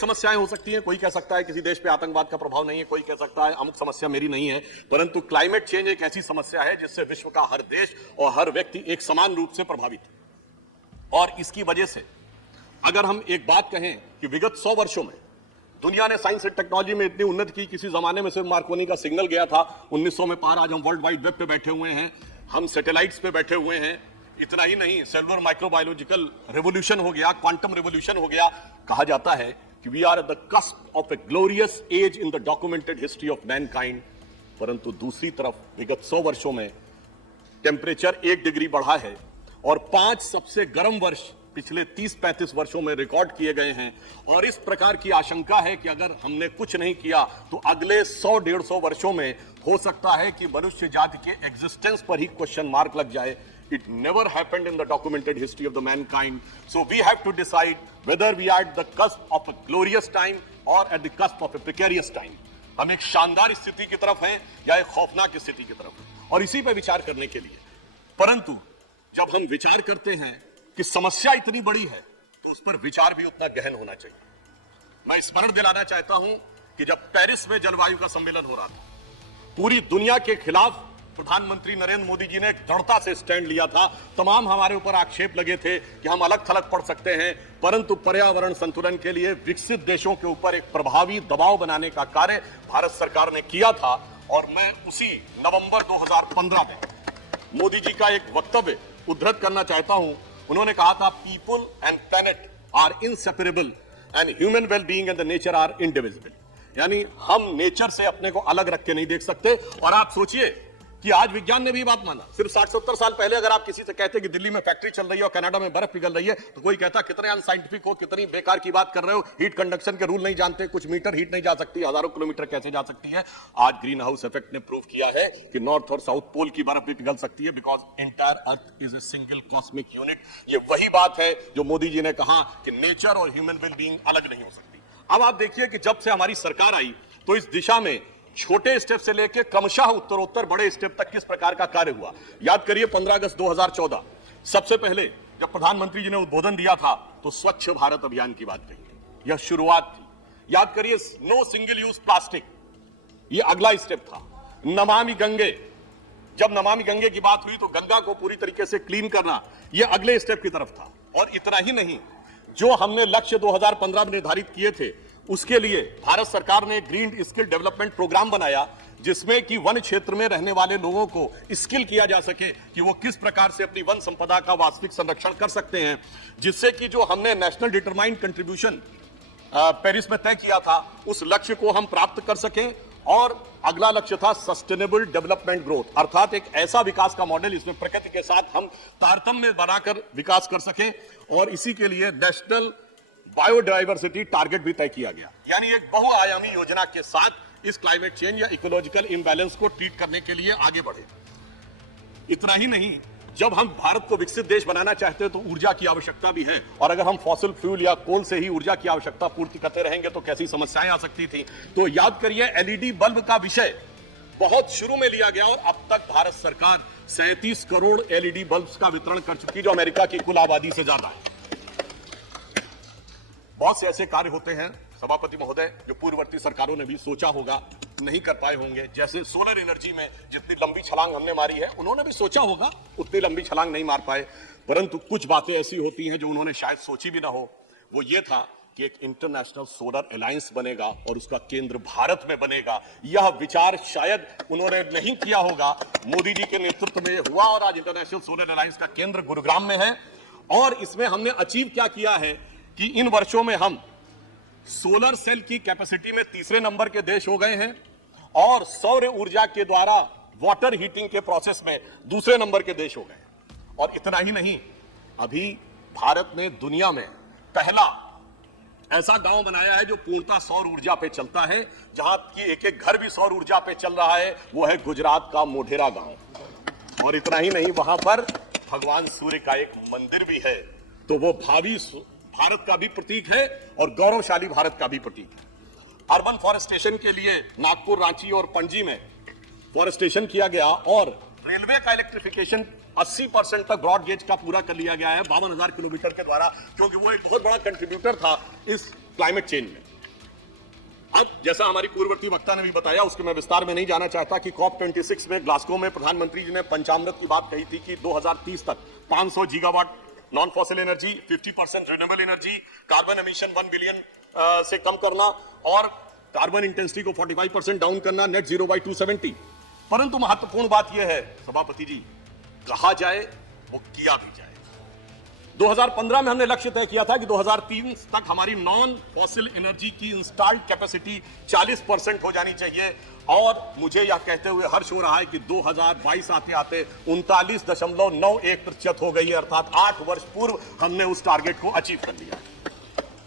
समस्याएं हो सकती हैं। कोई कह सकता है किसी देश पे आतंकवाद का प्रभाव नहीं है, कोई कह सकता है अमुक समस्या मेरी नहीं है, परंतु क्लाइमेट चेंज एक ऐसी समस्या है जिससे विश्व का हर देश और हर व्यक्ति एक समान रूप से प्रभावित है। और इसकी वजह से अगर हम एक बात कहें कि विगत 100 वर्षों में दुनिया ने साइंस एंड टेक्नोलॉजी में इतनी उन्नति की, किसी जमाने में सिर्फ मार्कोनी का सिग्नल गया था 1900 में पार। आज हम वर्ल्ड वाइड वेब पे बैठे हुए हैं, हम सैटेलाइट्स पे बैठे हुए हैं। इतना ही नहीं, सेलुलर माइक्रोबायोलॉजिकल रेवोल्यूशन हो गया, क्वांटम रेवोल्यूशन हो गया। कहा जाता है कि we are at the cusp of a glorious age in the documented history of mankind. परंतु दूसरी तरफ विगत 100 वर्षों में टेम्परेचर 1 डिग्री बढ़ा है और 5 सबसे गर्म वर्ष पिछले 30-35 वर्षों में रिकॉर्ड किए गए हैं। और इस प्रकार की आशंका है कि अगर हमने कुछ नहीं किया तो अगले 100-150 वर्षों में हो सकता है कि मनुष्य जाति के एग्जिस्टेंस पर ही क्वेश्चन मार्क लग जाए। It never happened in the documented history of the mankind. So we have to decide whether we are at the cusp of a glorious time or at the cusp of a precarious time. हम एक शानदार स्थिति की तरफ हैं या एक खौफनाक स्थिति की तरफ हैं, और इसी पर विचार करने के लिए। परंतु जब हम विचार करते हैं कि समस्या इतनी बड़ी है तो उस पर विचार भी उतना गहन होना चाहिए। मैं स्मरण दिलाना चाहता हूं कि जब पेरिस में जलवायु का सम्मेलन हो रहा था, पूरी दुनिया के खिलाफ प्रधानमंत्री नरेंद्र मोदी जी ने दृढ़ता से स्टैंड लिया था। तमाम हमारे ऊपर आक्षेप लगे थे कि हम अलग थलग पड़ सकते हैं, परंतु पर्यावरण संतुलन के लिए विकसित देशों के ऊपर एक प्रभावी दबाव बनाने का कार्य भारत सरकार ने किया था। और मैं उसी नवंबर 2015 में मोदी जी का एक वक्तव्य उद्धृत करना चाहता हूं। उन्होंने कहा था, people and planet are inseparable and human well being and the nature are indivisible. यानी हम नेचर से अपने को अलग रख के नहीं देख सकते। और आप सोचिए कि आज विज्ञान ने भी बात माना। सिर्फ 60-70 साल पहले अगर आप किसी से कहते कि दिल्ली में फैक्ट्री चल रही है और कनाडा में बर्फ पिघल रही है, तो कोई कहता कितने अनसाइंटिफिक हो, कितनी बेकार की बात कर रहे हो, हीट कंडक्शन के रूल नहीं जानते, कुछ मीटर हीट नहीं जा सकती, हजारों किलोमीटर कैसे जा सकती है। आज ग्रीन हाउस इफेक्ट ने प्रूव किया है कि नॉर्थ और साउथ पोल की बर्फ भी पिघल सकती है, because entire earth is a single cosmic unit. ये वही बात है जो मोदी जी ने कहा कि नेचर और ह्यूमन वेल बीइंग अलग नहीं हो सकती। अब आप देखिए कि जब से हमारी सरकार आई तो इस दिशा में छोटे स्टेप से लेकर क्रमशः उत्तरोत्तर बड़े स्टेप तक किस प्रकार का कार्य हुआ। याद करिए 15 अगस्त 2014 सबसे पहले जब प्रधानमंत्री जी ने उद्बोधन दिया था तो स्वच्छ भारत अभियान की बात कही थी, यह शुरुआत थी। याद करिए नो सिंगल यूज प्लास्टिक, यह अगला स्टेप था। नमामि गंगे, जब नमामि गंगे की बात हुई तो गंगा को पूरी तरीके से क्लीन करना, यह अगले स्टेप की तरफ था। और इतना ही नहीं, जो हमने लक्ष्य 2015 में निर्धारित किए थे उसके लिए भारत सरकार ने ग्रीन स्किल डेवलपमेंट प्रोग्राम बनाया, जिसमें कि वन क्षेत्र में रहने वाले लोगों को स्किल किया जा सके कि वो किस प्रकार से अपनी वन संपदा का वास्तविक संरक्षण कर सकते हैं, जिससे कि जो हमने नेशनल डिटरमाइंड कंट्रीब्यूशन पेरिस में तय किया था उस लक्ष्य को हम प्राप्त कर सकें। और अगला लक्ष्य था सस्टेनेबल डेवलपमेंट ग्रोथ, अर्थात एक ऐसा विकास का मॉडल इसमें प्रकृति के साथ हम तारतम्य बनाकर विकास कर सकें। और इसी के लिए नेशनल बायोडाइवर्सिटी टारगेट भी तय किया गया, यानी एक बहुआयामी योजना के साथ इस क्लाइमेट चेंज या इकोलॉजिकल इम्बैलेंस को ट्रीट करने के लिए आगे बढ़े। इतना ही नहीं, जब हम भारत को विकसित देश बनाना चाहते हैं तो ऊर्जा की आवश्यकता भी है, और अगर हम फॉसिल फ्यूल या कोल से ही ऊर्जा की आवश्यकता पूर्ति करते रहेंगे तो कैसी समस्याएं आ सकती थी। तो याद करिए एलईडी बल्ब का विषय बहुत शुरू में लिया गया और अब तक भारत सरकार 37 करोड़ एलईडी बल्ब का वितरण कर चुकी, जो अमेरिका की कुल आबादी से ज्यादा है। बहुत से ऐसे कार्य होते हैं सभापति महोदय जो पूर्ववर्ती सरकारों ने भी सोचा होगा, नहीं कर पाए होंगे। जैसे सोलर एनर्जी में जितनी लंबी छलांग हमने मारी है, उन्होंने भी सोचा होगा, उतनी लंबी छलांग नहीं मार पाए। परंतु कुछ बातें ऐसी होती हैं जो उन्होंने शायद सोची भी ना हो। वो ये था कि एक इंटरनेशनल सोलर अलायंस बनेगा और उसका केंद्र भारत में बनेगा। यह विचार शायद उन्होंने नहीं किया होगा, मोदी जी के नेतृत्व में हुआ और आज इंटरनेशनल सोलर अलायंस का केंद्र गुरुग्राम में है। और इसमें हमने अचीव क्या किया है कि इन वर्षों में हम सोलर सेल की कैपेसिटी में तीसरे नंबर के देश हो गए हैं और सौर ऊर्जा के द्वारा वाटर हीटिंग के प्रोसेस में दूसरे नंबर के देश हो गए। और इतना ही नहीं, अभी भारत ने दुनिया में पहला ऐसा गांव बनाया है जो पूर्णतः सौर ऊर्जा पे चलता है, जहां की एक एक घर भी सौर ऊर्जा पे चल रहा है। वो है गुजरात का मोढेरा गांव। और इतना ही नहीं, वहां पर भगवान सूर्य का एक मंदिर भी है। तो वो भावी भारत का भी प्रतीक है और गौरवशाली भारत का भी प्रतीक है। अर्बन फॉरेस्टेशन के लिए नागपुर, रांची और पणजी में फॉरेस्टेशन किया गया और रेलवे का इलेक्ट्रिफिकेशन 80% तक ब्रॉड गेज का पूरा कर लिया गया है 52,000 किलोमीटर के द्वारा, क्योंकि वो एक बहुत बड़ा कंट्रीब्यूटर था इस क्लाइमेट चेंज में। अब जैसा हमारी पूर्ववर्ती वक्ता ने भी बताया, उसके मैं विस्तार में नहीं जाना चाहता कि COP26 में ग्लासगो में प्रधानमंत्री जी ने पंचामृत की बात कही थी कि 2030 तक 500 gigawatt non fossil energy, 50% renewable energy, carbon emission 1 billion से कम करना और कार्बन इंटेंसिटी को 45% डाउन करना, नेट जीरो बाय 270। परंतु महत्वपूर्ण बात यह है सभापति जी, कहा जाए वो किया भी जाए। 2015 में हमने लक्ष्य तय किया था कि 2030 तक हमारी नॉन फॉसिल एनर्जी की इंस्टॉल्ड कैपेसिटी 40% हो जानी चाहिए, और मुझे यह कहते हुए हर्ष हो रहा है कि 2022 आते आते 39.91% हो गई है, अर्थात 8 वर्ष पूर्व हमने उस टारगेट को अचीव कर लिया।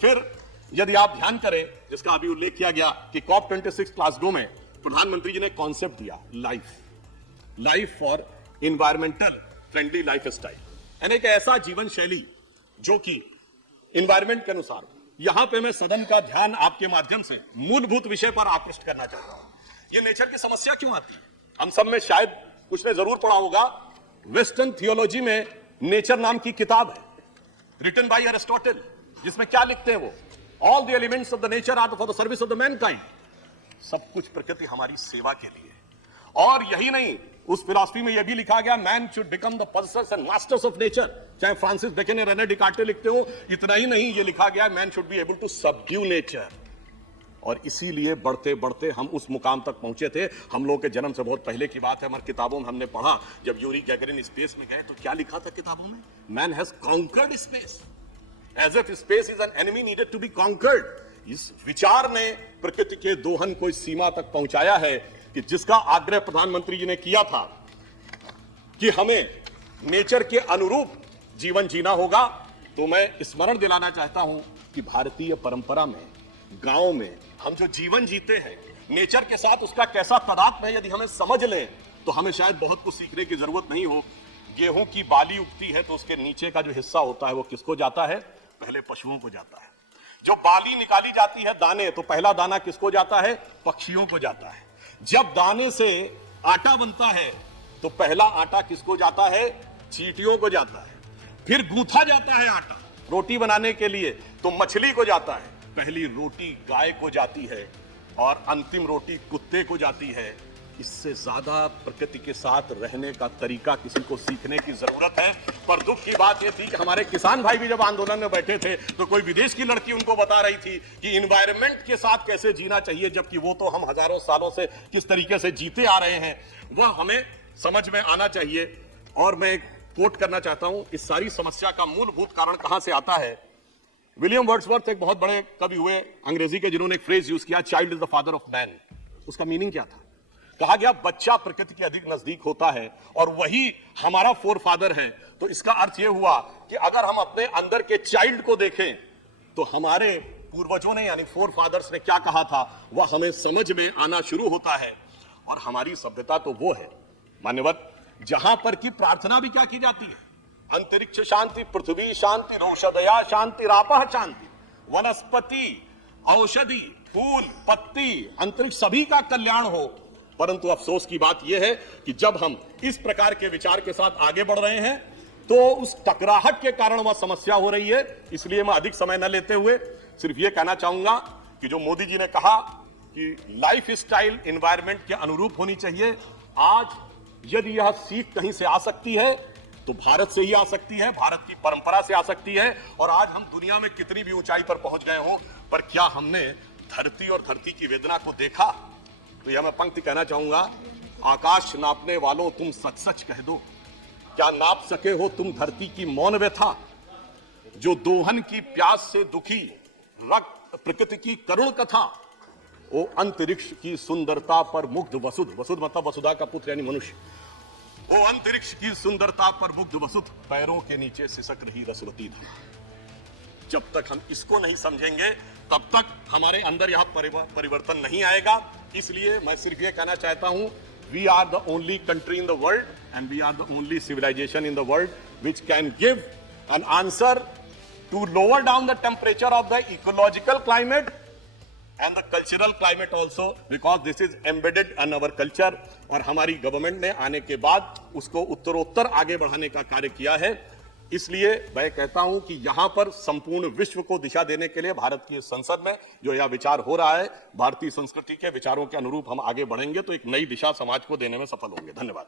फिर यदि आप ध्यान करें, जिसका अभी उल्लेख किया गया कि COP26 ग्लासगो में प्रधानमंत्री जी ने कॉन्सेप्ट दिया life for environmental friendly life style, यानी एक ऐसा जीवन शैली जो कि एनवायरमेंट के अनुसार। यहां पे मैं सदन का ध्यान आपके माध्यम से मूलभूत विषय पर आकृष्ट करना चाहता हूं। ये नेचर की समस्या क्यों आती है? हम सब में शायद कुछ ने जरूर पढ़ा होगा, वेस्टर्न थियोलॉजी में नेचर नाम की किताब है, रिटन बाय एरिस्टोटल, जिसमें क्या लिखते हैं वो, all the elements of the nature are for the service of the mankind. सब कुछ प्रकृति हमारी सेवा के लिए। और यही नहीं, उस फिलॉसफी में यह भी लिखा गया, man should become the persons and masters of nature, चाहे फ्रांसिस बेकन या रेने डिकार्टे लिखते हो। इतना ही नहीं, यह लिखा गया, man should be able to subdue nature. और इसीलिए बढ़ते बढ़ते हम उस मुकाम तक पहुंचे थे। हम लोग के जन्म से बहुत पहले की बात है, हमारी किताबों में हमने पढ़ा, जब यूरी गैगरिन स्पेस में गए तो क्या लिखा था किताबों में, man has conquered space, as if space is an enemy needed to be conquered. इस विचार ने प्रकृति के दोहन को इस सीमा तक पहुंचाया है कि जिसका आग्रह प्रधानमंत्री जी ने किया था कि हमें नेचर के अनुरूप जीवन जीना होगा, तो मैं स्मरण दिलाना चाहता हूं कि भारतीय परंपरा में, गांव में हम जो जीवन जीते हैं, नेचर के साथ उसका कैसा तादात्म्य है, यदि हमें समझ लें तो हमें शायद बहुत कुछ सीखने की जरूरत नहीं हो। गेहूं की बाली उगती है तो उसके नीचे का जो हिस्सा होता है वो किसको जाता है? पहले पशुओं को जाता है। जो बाली निकाली जाती है दाने, तो पहला दाना किसको जाता है? पक्षियों को जाता है। जब दाने से आटा बनता है तो पहला आटा किसको जाता है? चींटियों को जाता है। फिर गूंथा जाता है आटा रोटी बनाने के लिए, तो मछली को जाता है। पहली रोटी गाय को जाती है और अंतिम रोटी कुत्ते को जाती है। इससे ज्यादा प्रकृति के साथ रहने का तरीका किसी को सीखने की जरूरत है। पर दुख की बात यह थी कि हमारे किसान भाई भी जब आंदोलन में बैठे थे तो कोई विदेश की लड़की उनको बता रही थी कि इन्वायरमेंट के साथ कैसे जीना चाहिए, जबकि वो तो हम हजारों सालों से किस तरीके से जीते आ रहे हैं वह हमें समझ में आना चाहिए। और मैं एक कोट करना चाहता हूं, इस सारी समस्या का मूलभूत कारण कहां से आता है। विलियम वर्ड्सवर्थ एक बहुत बड़े कवि हुए अंग्रेजी के, जिन्होंने एक फ्रेज यूज किया, child is the father of man. उसका मीनिंग क्या था? कहा गया बच्चा प्रकृति के अधिक नजदीक होता है और वही हमारा फोर फादर है। तो इसका अर्थ यह हुआ कि अगर हम अपने अंदर के चाइल्ड को देखें तो हमारे पूर्वजों ने यानी फोर फादर्स ने क्या कहा था वह हमें समझ में आना शुरू होता है। और हमारी सभ्यता तो वो है मान्यवर जहां पर की प्रार्थना भी क्या की जाती है? अंतरिक्ष शांति, पृथ्वी शांति, रोषधया शांति, रापह शांति, वनस्पति, औषधि, फूल, पत्ती, अंतरिक्ष सभी का कल्याण हो। परंतु अफसोस की बात यह है कि जब हम इस प्रकार के विचार के साथ आगे बढ़ रहे हैं तो उस टकराहट के कारण वह समस्या हो रही है। इसलिए मैं अधिक समय न लेते हुए सिर्फ यह कहना चाहूंगा कि जो मोदी जी ने कहा कि लाइफ स्टाइल एनवायरमेंट के अनुरूप होनी चाहिए, आज यदि यह सीख कहीं से आ सकती है तो भारत से ही आ सकती है, भारत की परंपरा से आ सकती है। और आज हम दुनिया में कितनी भी ऊंचाई पर पहुंच गए हो, पर क्या हमने धरती और धरती की वेदना को देखा? तो यह मैं पंक्ति कहना चाहूंगा, आकाश नापने वालों तुम सच सच कह दो, क्या नाप सके हो तुम धरती की मौन व्यथा? जो दोहन की प्यास से दुखी रक्त प्रकृति की करुण कथा, वो अंतरिक्ष की सुंदरता पर मुग्ध वसुध, वसुध मतलब वसुधा का पुत्र यानी मनुष्य, वो अंतरिक्ष की सुंदरता पर मुग्ध वसुध पैरों के नीचे सिसक रही रसवती था। जब तक हम इसको नहीं समझेंगे तब तक हमारे अंदर यह परिवर्तन नहीं आएगा। इसलिए मैं सिर्फ यह कहना चाहता हूं, we are the only country in the world and we are the only civilisation in the world which can give an answer to lower down the temperature of the ecological climate and the cultural climate also, because this is embedded in our culture। और हमारी government ने आने के बाद उसको उत्तरोत्तर आगे बढ़ाने का कार्य किया है। इसलिए मैं कहता हूं कि यहां पर संपूर्ण विश्व को दिशा देने के लिए भारत की संसद में जो यह विचार हो रहा है, भारतीय संस्कृति के विचारों के अनुरूप हम आगे बढ़ेंगे तो एक नई दिशा समाज को देने में सफल होंगे। धन्यवाद।